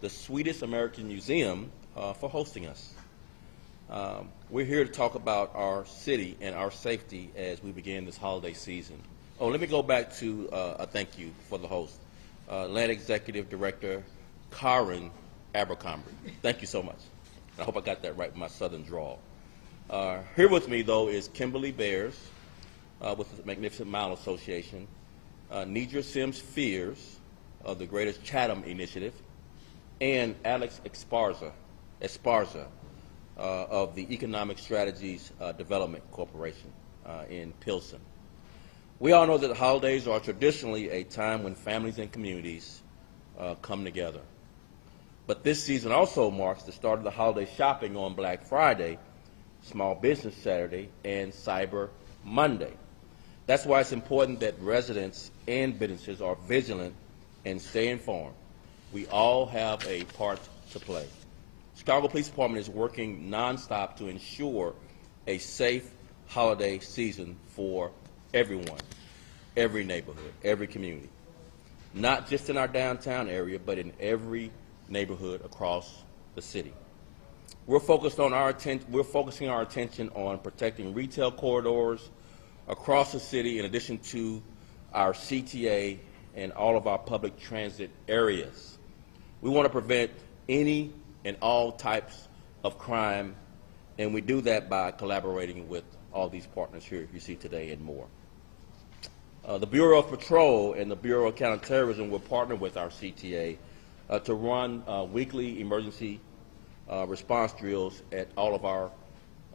the Swedish American Museum for hosting us. We're here to talk about our city and our safety as we begin this holiday season. Oh, let me go back to a thank you for the host, Land Executive Director Karen Abercrombie. Thank you so much. I hope I got that right with my southern drawl. Here with me, though, is Kimberly Bears with the Magnificent Mile Association, Nidra Sims Fears of the Greatest Chatham Initiative, and Alex Esparza of the Economic Strategies Development Corporation in Pilsen. We all know that the holidays are traditionally a time when families and communities come together. But this season also marks the start of the holiday shopping on Black Friday, Small Business Saturday, and Cyber Monday. That's why it's important that residents and businesses are vigilant and stay informed. We all have a part to play. Chicago Police Department is working nonstop to ensure a safe holiday season for everyone, every neighborhood, every community. Not just in our downtown area, but in every neighborhood across the city. We're focusing our attention on protecting retail corridors across the city in addition to our CTA and all of our public transit areas. We want to prevent any and all types of crime, and we do that by collaborating with all these partners here you see today and more. The Bureau of Patrol and the Bureau of Counterterrorism will partner with our CTA to run weekly emergency response drills at all of our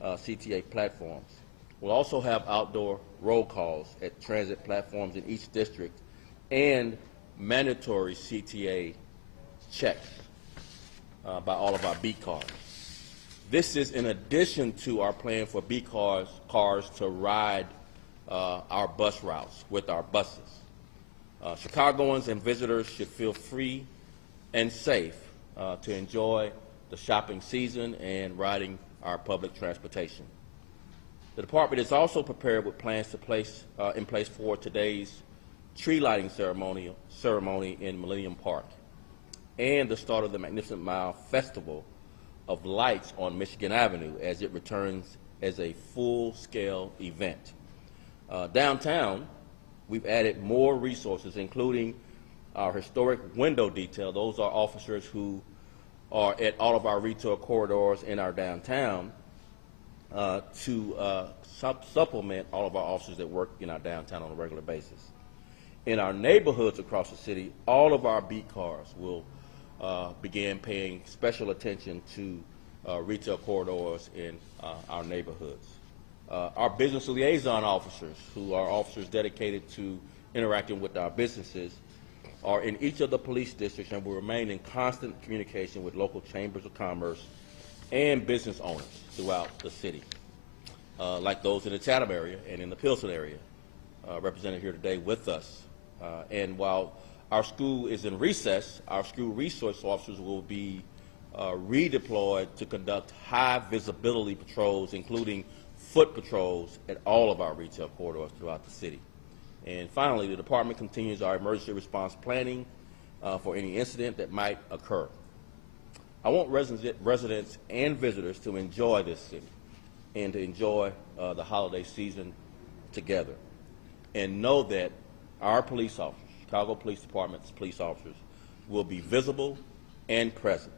CTA platforms. We'll also have outdoor roll calls at transit platforms in each district and mandatory CTA checks by all of our beat cars. This is in addition to our plan for beat cars to ride our bus routes with our buses. Chicagoans and visitors should feel free and safe to enjoy the shopping season and riding our public transportation. The department is also prepared with plans to in place for today's tree lighting ceremony in Millennium Park and the start of the Magnificent Mile Festival of Lights on Michigan Avenue as it returns as a full-scale event. Downtown, we've added more resources, including our historic window detail. Those are officers who are at all of our retail corridors in our downtown to supplement all of our officers that work in our downtown on a regular basis. In our neighborhoods across the city, all of our beat cars will begin paying special attention to retail corridors in our neighborhoods. Our business liaison officers, who are officers dedicated to interacting with our businesses, are in each of the police districts and will remain in constant communication with local chambers of commerce and business owners throughout the city, like those in the Chatham area and in the Pilsen area, represented here today with us. And while our school is in recess, our school resource officers will be redeployed to conduct high visibility patrols, including foot patrols at all of our retail corridors throughout the city. And finally, the department continues our emergency response planning for any incident that might occur. I want residents and visitors to enjoy this city and to enjoy the holiday season together, and know that our police officers, Chicago Police Department's police officers, will be visible and present.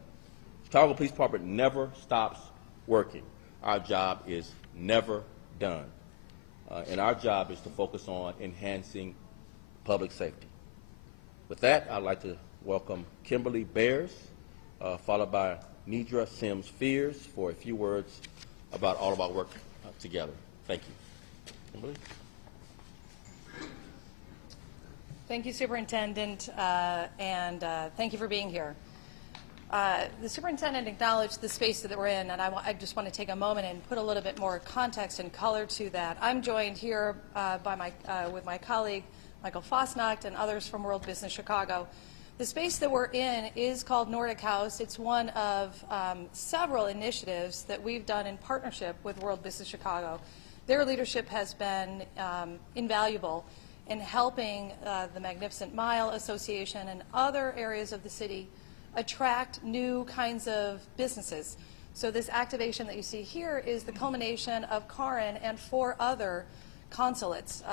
Chicago Police Department never stops working. Our job is never done. And our job is to focus on enhancing public safety. With that, I'd like to welcome Kimberly Bears, followed by Nidra Sims Fears for a few words about all of our work together. Thank you. Kimberly? Thank you, Superintendent, and thank you for being here. The superintendent acknowledged the space that we're in, and I just want to take a moment and put a little bit more context and color to that. I'm joined here with my colleague, Michael Fosnacht, and others from World Business Chicago. The space that we're in is called Nordic House. It's one of several initiatives that we've done in partnership with World Business Chicago. Their leadership has been invaluable in helping the Magnificent Mile Association and other areas of the city attract new kinds of businesses. So this activation that you see here is the culmination of Karin and 4 other consulates,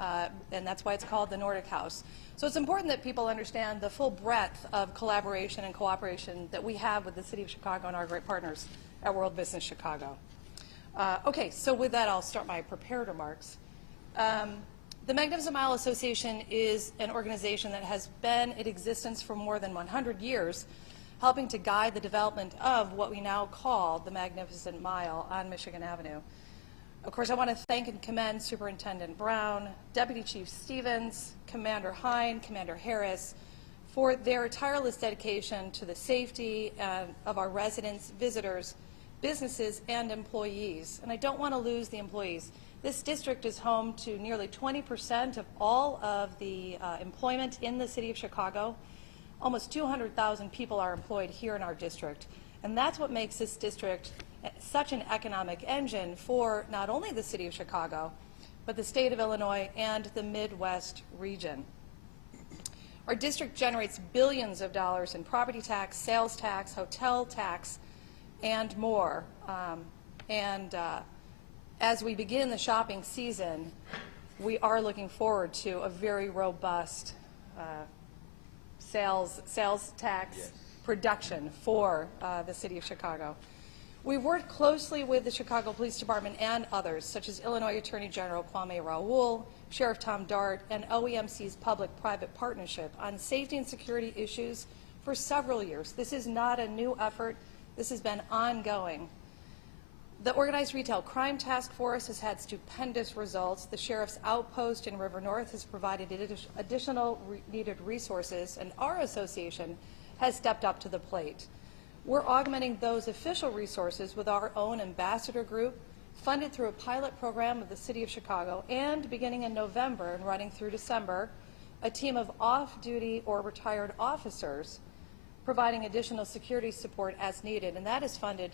and that's why it's called the Nordic House. So it's important that people understand the full breadth of collaboration and cooperation that we have with the City of Chicago and our great partners at World Business Chicago. Okay, so with that, I'll start my prepared remarks. The Magnificent Mile Association is an organization that has been in existence for more than 100 years, helping to guide the development of what we now call the Magnificent Mile on Michigan Avenue. Of course, I want to thank and commend Superintendent Brown, Deputy Chief Stevens, Commander Hine, Commander Harris, for their tireless dedication to the safety of our residents, visitors, businesses, and employees. And I don't want to lose the employees. This district is home to nearly 20% of all of the employment in the City of Chicago. Almost 200,000 people are employed here in our district. And that's what makes this district such an economic engine for not only the City of Chicago, but the state of Illinois and the Midwest region. Our district generates billions of dollars in property tax, sales tax, hotel tax, and more. As we begin the shopping season, we are looking forward to a very robust sales tax production for the City of Chicago. We've worked closely with the Chicago Police Department and others, such as Illinois Attorney General Kwame Raoul, Sheriff Tom Dart, and OEMC's public-private partnership on safety and security issues for several years. This is not a new effort. This has been ongoing. The Organized Retail Crime Task Force has had stupendous results. The Sheriff's Outpost in River North has provided additional needed resources, and our association has stepped up to the plate. We're augmenting those official resources with our own ambassador group, funded through a pilot program of the City of Chicago, and beginning in November and running through December, a team of off-duty or retired officers providing additional security support as needed, and that is funded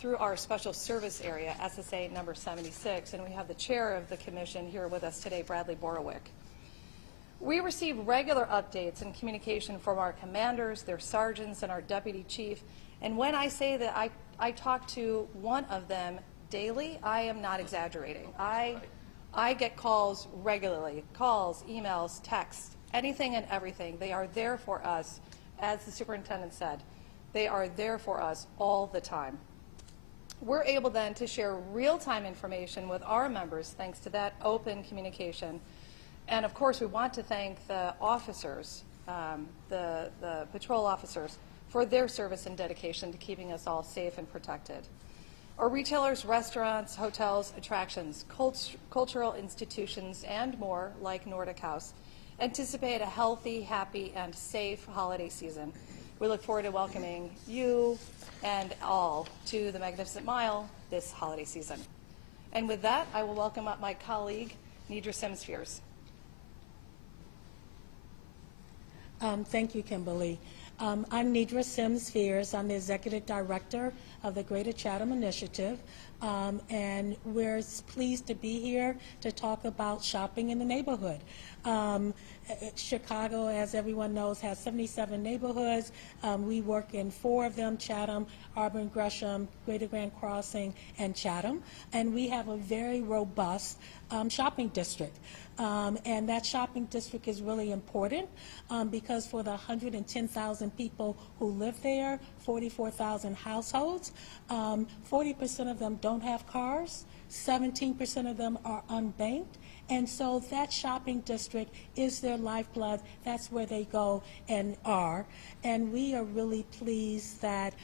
through our Special Service Area, SSA number 76, and we have the chair of the commission here with us today, Bradley Borowick. We receive regular updates and communication from our commanders, their sergeants, and our deputy chief, and when I say that I talk to one of them daily, I am not exaggerating. I get calls regularly, calls, emails, texts, anything and everything. They are there for us, as the superintendent said. They are there for us all the time. We're able then to share real-time information with our members thanks to that open communication. And of course, we want to thank the officers, the patrol officers, for their service and dedication to keeping us all safe and protected. Our retailers, restaurants, hotels, attractions, cultural institutions, and more, like Nordic House, anticipate a healthy, happy, and safe holiday season. We look forward to welcoming you and all to the Magnificent Mile this holiday season. And with that, I will welcome up my colleague, Nidra Sims-Fears. Thank you, Kimberly. I'm Nidra Sims-Fears. I'm the Executive Director of the Greater Chatham Initiative, and we're pleased to be here to talk about shopping in the neighborhood. Chicago, as everyone knows, has 77 neighborhoods. We work in 4 of them: Chatham, Auburn, Gresham, Greater Grand Crossing, and Chatham. And we have a very robust shopping district. And that shopping district is really important because for the 110,000 people who live there, 44,000 households, 40% of them don't have cars, 17% of them are unbanked, and so that shopping district is their lifeblood. That's where they go and are. And we are really pleased that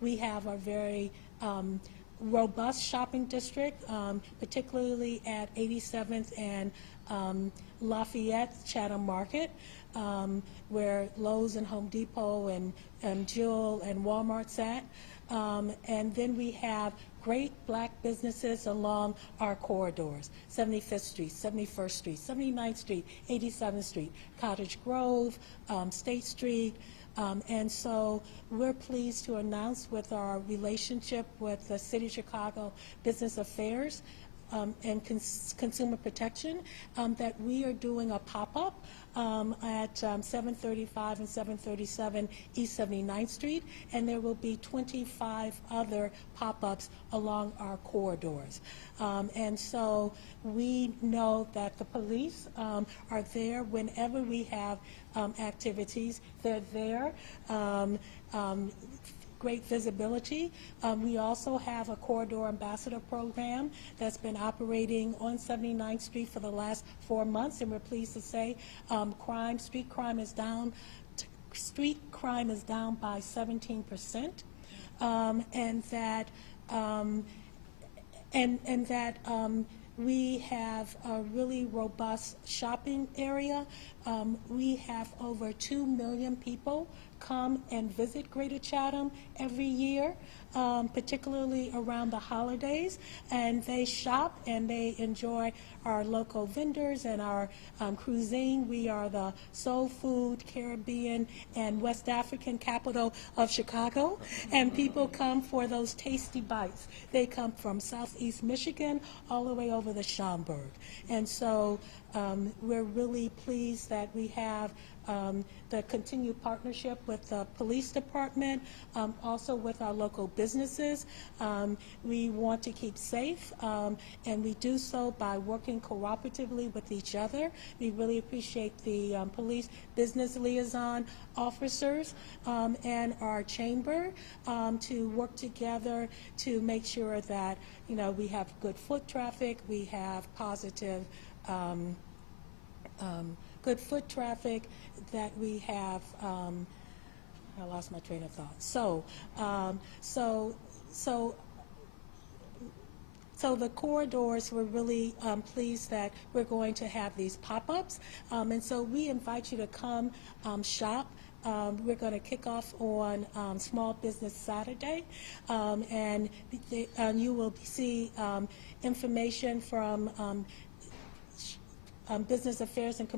we have a very robust shopping district, particularly at 87th and Lafayette Chatham Market, where Lowe's and Home Depot and Jewel and Walmart's at. And then we have great black businesses along our corridors: 75th Street, 71st Street, 79th Street, 87th Street, Cottage Grove, State Street. And so we're pleased to announce with our relationship with the City of Chicago Business Affairs and Consumer Protection, that we are doing a pop-up at 735 and 737 East 79th Street, and there will be 25 other pop-ups along our corridors. And so we know that the police are there whenever we have activities. They're there. Great visibility. We also have a corridor ambassador program that's been operating on 79th Street for the last 4 months, and we're pleased to say street crime is down by 17%, and that we have a really robust shopping area. We have over 2 million people come and visit Greater Chatham every year, particularly around the holidays, and they shop and they enjoy our local vendors and our cuisine. We are the soul food, Caribbean, and West African capital of Chicago, and people come for those tasty bites. They come from Southeast Michigan all the way over to Schaumburg, and so we're really pleased that we have the continued partnership with the police department, also with our local businesses. We want to keep safe, and we do so by working cooperatively with each other. We really appreciate the police business liaison officers and our chamber to work together to make sure that, you know, we have good foot traffic, we have positive good foot traffic, that we have, I lost my train of thought. So the corridors, we're really pleased that we're going to have these pop-ups. And so we invite you to come shop. We're going to kick off on Small Business Saturday, and you will see information from Business Affairs and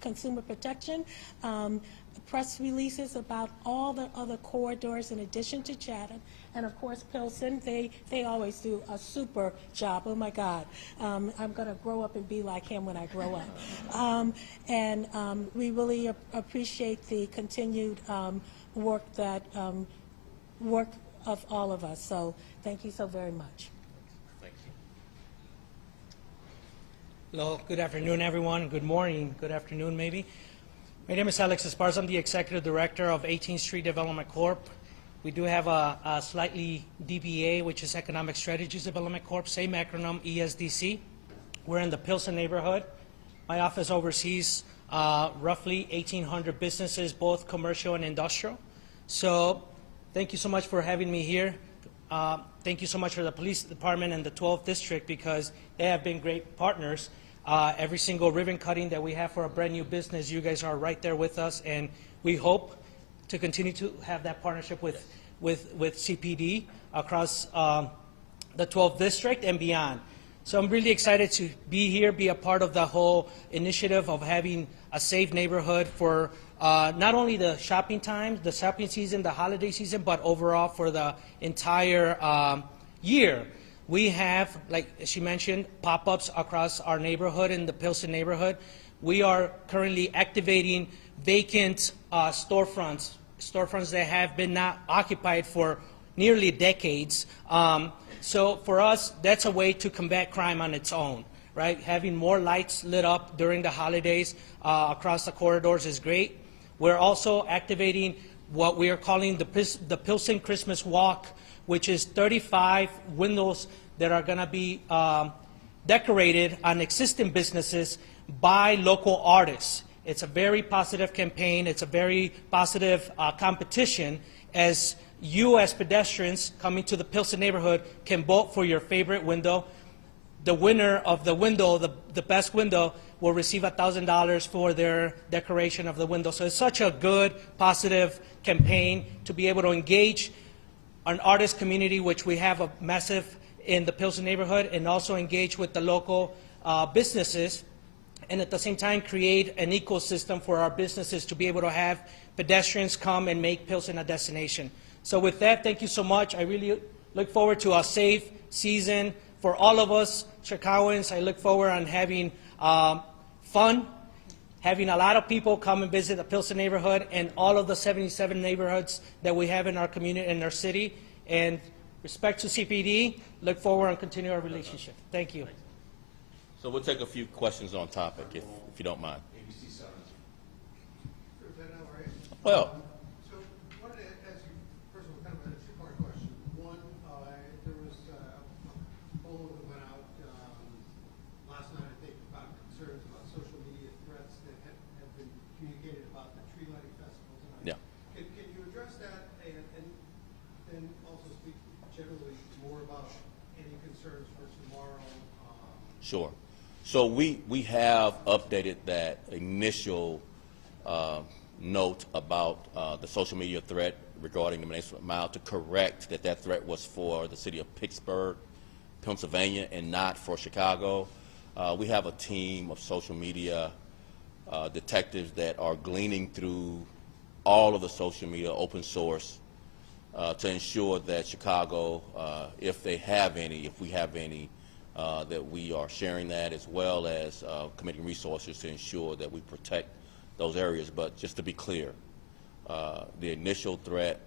Consumer Protection, press releases about all the other corridors in addition to Chatham, and of course Pilsen. They always do a super job. Oh my God, I'm going to grow up and be like him when I grow up. And we really appreciate the continued work of all of us. So thank you so very much. Hello, good afternoon, everyone. Good morning, good afternoon, maybe. My name is Alex Esparza. I'm the Executive Director of 18th Street Development Corp. We do have a slightly DBA, which is Economic Strategies Development Corp., same acronym, ESDC. We're in the Pilsen neighborhood. My office oversees roughly 1,800 businesses, both commercial and industrial. So thank you so much for having me here. Thank you so much for the police department and the 12th district, because they have been great partners. Every single ribbon cutting that we have for a brand new business, you guys are right there with us, and we hope to continue to have that partnership with CPD across the 12th district and beyond. So I'm really excited to be here, be a part of the whole initiative of having a safe neighborhood for not only the shopping time, the shopping season, the holiday season, but overall for the entire year. We have, like she mentioned, pop-ups across our neighborhood in the Pilsen neighborhood. We are currently activating vacant storefronts that have been not occupied for nearly decades. So for us, that's a way to combat crime on its own, right? Having more lights lit up during the holidays across the corridors is great. We're also activating what we are calling the Pilsen Christmas Walk, which is 35 windows that are going to be decorated on existing businesses by local artists. It's a very positive campaign. It's a very positive competition, as you as pedestrians coming to the Pilsen neighborhood can vote for your favorite window. The winner of the window, the best window, will receive $1,000 for their decoration of the window. So it's such a good, positive campaign to be able to engage an artist community, which we have a massive in the Pilsen neighborhood, and also engage with the local businesses, and at the same time create an ecosystem for our businesses to be able to have pedestrians come and make Pilsen a destination. So with that, thank you so much. I really look forward to a safe season, for all of us Chicagoans. I look forward on having fun, having a lot of people come and visit the Pilsen neighborhood and all of the 77 neighborhoods that we have in our community, in our city. And respect to CPD, look forward and continue our relationship. Thank you. So we'll take a few questions on topic, if you don't mind. Well, So, wanted to ask you, first of all, kind of a two-part question. One, there was a poll that went out last night, I think, about concerns about social media threats that have been communicated about the tree lighting festival tonight. yeah. Can you address that and then also speak generally more about any concerns for tomorrow? Sure. So we have updated that initial note about the social media threat regarding the Minnesota Mile to correct that threat was for the city of Pittsburgh, Pennsylvania, and not for Chicago. We have a team of social media detectives that are gleaning through all of the social media, open source, to ensure that Chicago, if we have any, that we are sharing that, as well as committing resources to ensure that we protect those areas. But just to be clear, the initial threat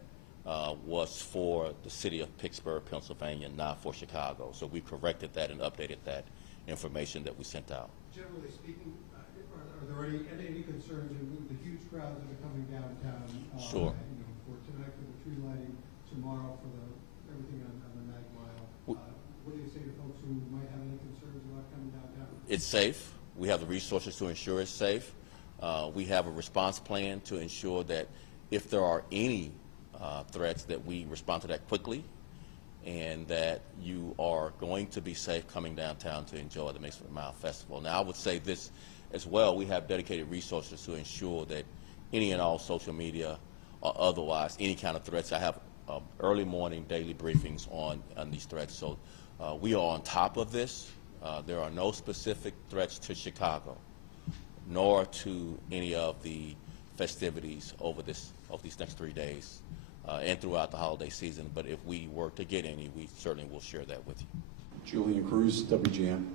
was for the city of Pittsburgh, Pennsylvania, not for Chicago. So we corrected that and updated that information that we sent out. Generally speaking, are there any concerns in the huge crowds that are coming downtown? Sure. For tonight for the tree lighting, tomorrow for everything on the Mag Mile. What do you say to folks who might have any concerns about coming downtown? It's safe. We have the resources to ensure it's safe. We have a response plan to ensure that if there are any threats, that we respond to that quickly, and that you are going to be safe coming downtown to enjoy the Minnesota Mile Festival. Now, I would say this as well. We have dedicated resources to ensure that any and all social media or otherwise, any kind of threats, I have early morning daily briefings on these threats. So we are on top of this. There are no specific threats to Chicago, nor to any of the festivities over these next 3 days and throughout the holiday season. But if we were to get any, we certainly will share that with you. Julian Cruz, WGN.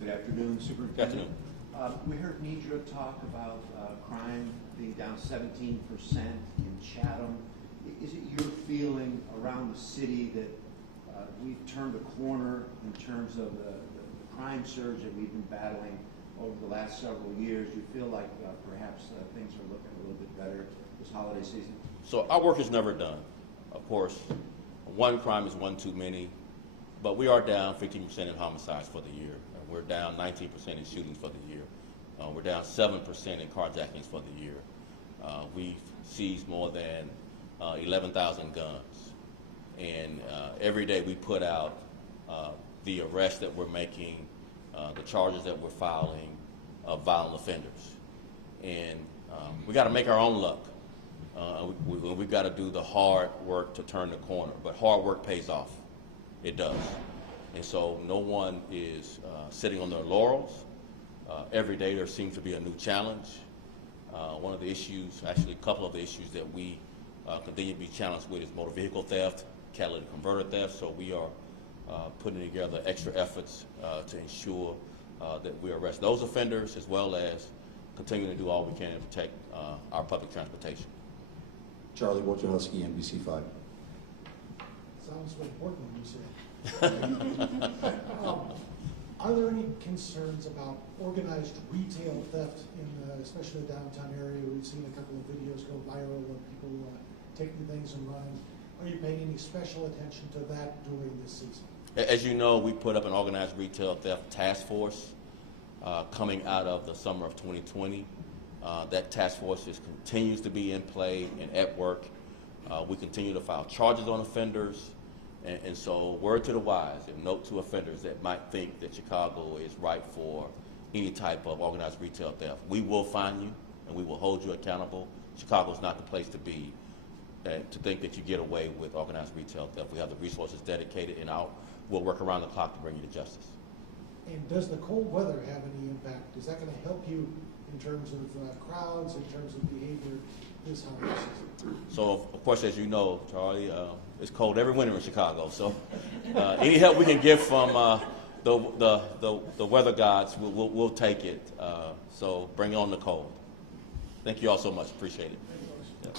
Good afternoon, Superintendent. Good afternoon. We heard Nidra talk about crime being down 17% in Chatham. Is it your feeling around the city that we've turned a corner in terms of the crime surge that we've been battling over the last several years? Do you feel like perhaps things are looking a little bit better this holiday season? So our work is never done. Of course, one crime is one too many, but we are down 15% in homicides for the year. We're down 19% in shootings for the year. We're down 7% in carjackings for the year. We've seized more than 11,000 guns. And every day we put out the arrests that we're making, the charges that we're filing of violent offenders. And we got to make our own luck. We've got to do the hard work to turn the corner. But hard work pays off. It does. And so no one is sitting on their laurels. Every day there seems to be a new challenge. One of the issues, actually a couple of the issues that we continue to be challenged with is motor vehicle theft, catalytic converter theft. So we are putting together extra efforts to ensure that we arrest those offenders, as well as continuing to do all we can to protect our public transportation. Charlie Wojciechowski, NBC5. Sounds so important when you say it. Are there any concerns about organized retail theft in especially the downtown area? We've seen a couple of videos go viral of people taking things and running. Are you paying any special attention to that during this season? As you know, we put up an organized retail theft task force coming out of the summer of 2020. That task force continues to be in play and at work. We continue to file charges on offenders. And so word to the wise, and note to offenders that might think that Chicago is ripe for any type of organized retail theft. We will find you and we will hold you accountable. Chicago's not the place to be to think that you get away with organized retail theft. We have the resources dedicated, and we'll work around the clock to bring you to justice. And does the cold weather have any impact? Is that going to help you in terms of crowds, in terms of behavior this holiday season? So, of course, as you know, Charlie, it's cold every winter in Chicago. So, any help we can get from the weather gods, we'll take it. So, bring on the cold. Thank you all so much. Appreciate it. Yeah.